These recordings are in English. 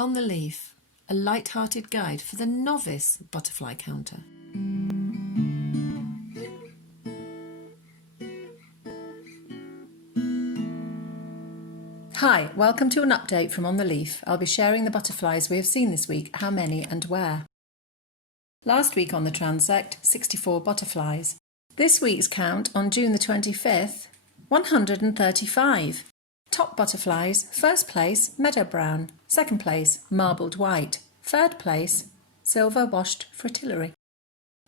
On the Leaf, a light-hearted guide for the novice butterfly counter. Hi, welcome to an update from On the Leaf. I'll be sharing the butterflies we have seen this week, how many and where. Last week on the transect, 64 butterflies. This week's count on June the 25th, 135. Top butterflies: first place, meadow brown; second place, marbled white; third place, Silver Washed Fritillary.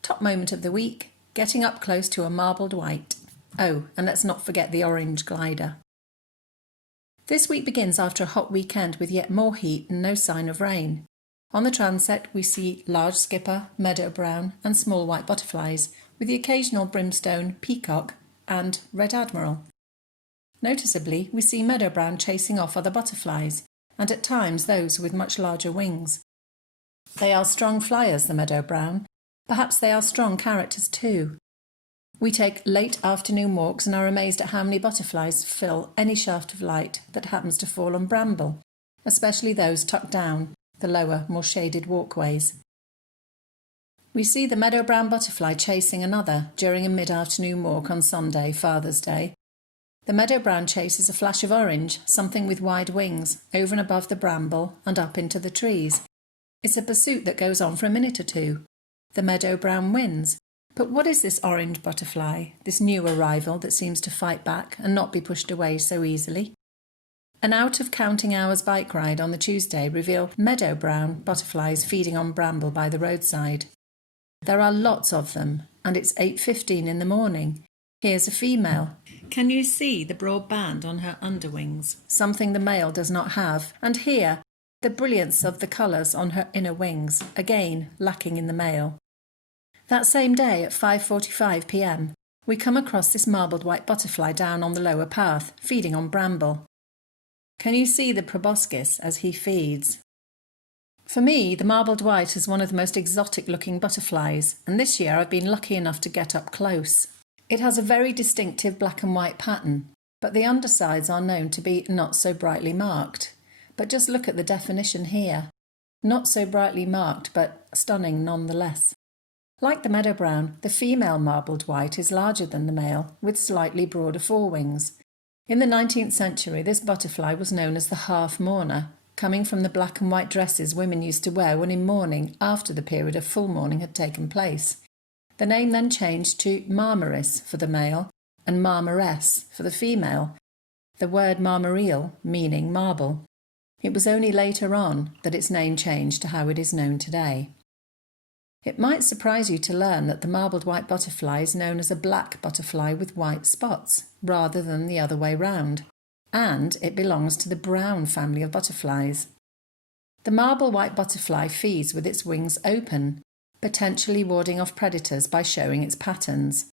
Top moment of the week, getting up close to a marbled white. Oh, and let's not forget the orange glider. This week begins after a hot weekend with yet more heat and no sign of rain. On the transect we see large skipper, meadow brown and small white butterflies, with the occasional brimstone, peacock and red admiral. Noticeably, we see meadow brown chasing off other butterflies, and at times those with much larger wings. They are strong flyers, the meadow brown. Perhaps they are strong characters too. We take late afternoon walks and are amazed at how many butterflies fill any shaft of light that happens to fall on bramble, especially those tucked down the lower, more shaded walkways. We see the meadow brown butterfly chasing another during a mid-afternoon walk on Sunday, Father's Day. The meadow brown chases a flash of orange, something with wide wings, over and above the bramble and up into the trees. It's a pursuit that goes on for a minute or two. The meadow brown wins. But what is this orange butterfly, this new arrival that seems to fight back and not be pushed away so easily? An out-of-counting-hours bike ride on the Tuesday revealed meadow brown butterflies feeding on bramble by the roadside. There are lots of them, and it's 8:15 in the morning. Here's a female. Can you see the broad band on her underwings? Something the male does not have. And here, the brilliance of the colours on her inner wings, again lacking in the male. That same day at 5:45 p.m, we come across this marbled white butterfly down on the lower path, feeding on bramble. Can you see the proboscis as he feeds? For me, the marbled white is one of the most exotic-looking butterflies, and this year I've been lucky enough to get up close. It has a very distinctive black and white pattern, but the undersides are known to be not so brightly marked. But just look at the definition here. Not so brightly marked, but stunning nonetheless. Like the meadow brown, the female marbled white is larger than the male, with slightly broader forewings. In the 19th century, this butterfly was known as the half-mourner, coming from the black and white dresses women used to wear when in mourning after the period of full mourning had taken place. The name then changed to marmaris for the male and marmaress for the female, the word marmoreal meaning marble. It was only later on that its name changed to how it is known today. It might surprise you to learn that the marbled white butterfly is known as a black butterfly with white spots, rather than the other way round, and it belongs to the brown family of butterflies. The marble white butterfly feeds with its wings open, potentially warding off predators by showing its patterns.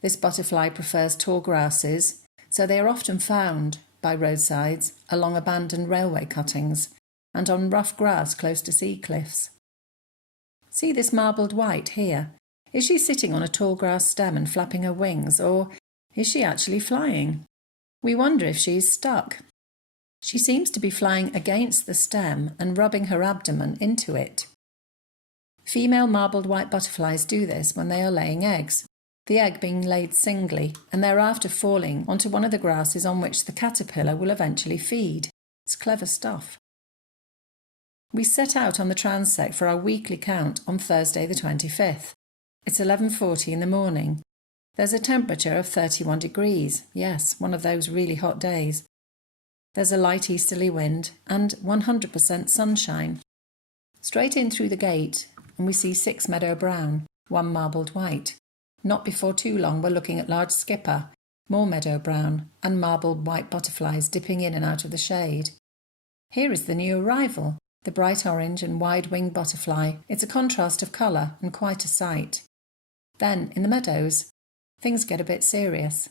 This butterfly prefers tall grasses, so they are often found by roadsides, along abandoned railway cuttings, and on rough grass close to sea cliffs. See this marbled white here. Is she sitting on a tall grass stem and flapping her wings, or is she actually flying? We wonder if she is stuck. She seems to be flying against the stem and rubbing her abdomen into it. Female marbled white butterflies do this when they are laying eggs, the egg being laid singly and thereafter falling onto one of the grasses on which the caterpillar will eventually feed. It's clever stuff. We set out on the transect for our weekly count on Thursday the 25th. It's 11:40 in the morning. There's a temperature of 31 degrees, yes, one of those really hot days. There's a light easterly wind and 100% sunshine. Straight in through the gate, and we see 6 meadow brown, 1 marbled white. Not before too long we're looking at large skipper, more meadow brown, and marbled white butterflies dipping in and out of the shade. Here is the new arrival, the bright orange and wide-winged butterfly. It's a contrast of colour and quite a sight. Then, in the meadows, things get a bit serious.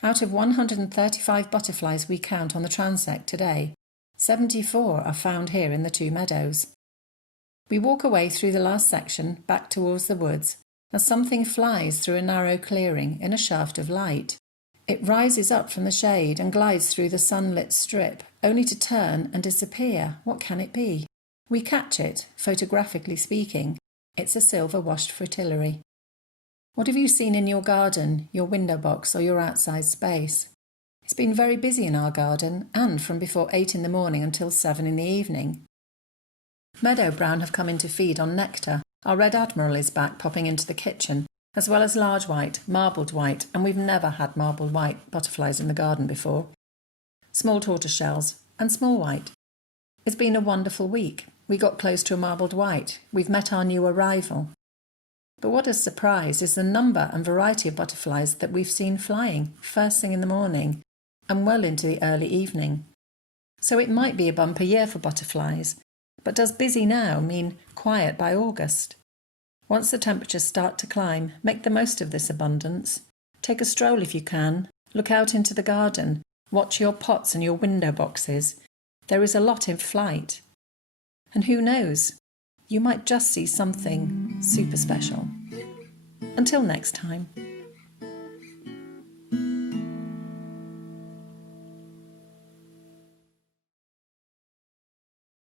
Out of 135 butterflies we count on the transect today, 74 are found here in the 2 meadows. We walk away through the last section, back towards the woods, as something flies through a narrow clearing in a shaft of light. It rises up from the shade and glides through the sunlit strip, only to turn and disappear. What can it be? We catch it, photographically speaking. It's a silver washed fritillary. What have you seen in your garden, your window box or your outside space? It's been very busy in our garden, and from before 8 in the morning until 7 in the evening. Meadow brown have come in to feed on nectar. Our red admiral is back, popping into the kitchen, as well as large white, marbled white, and we've never had marbled white butterflies in the garden before. Small tortoiseshells and small white. It's been a wonderful week. We got close to a marbled white. We've met our new arrival. But what has surprised is the number and variety of butterflies that we've seen flying first thing in the morning and well into the early evening. So it might be a bumper year for butterflies, but does busy now mean quiet by August? Once the temperatures start to climb, make the most of this abundance. Take a stroll if you can, look out into the garden, watch your pots and your window boxes. There is a lot in flight. And who knows, you might just see something super special. Until next time.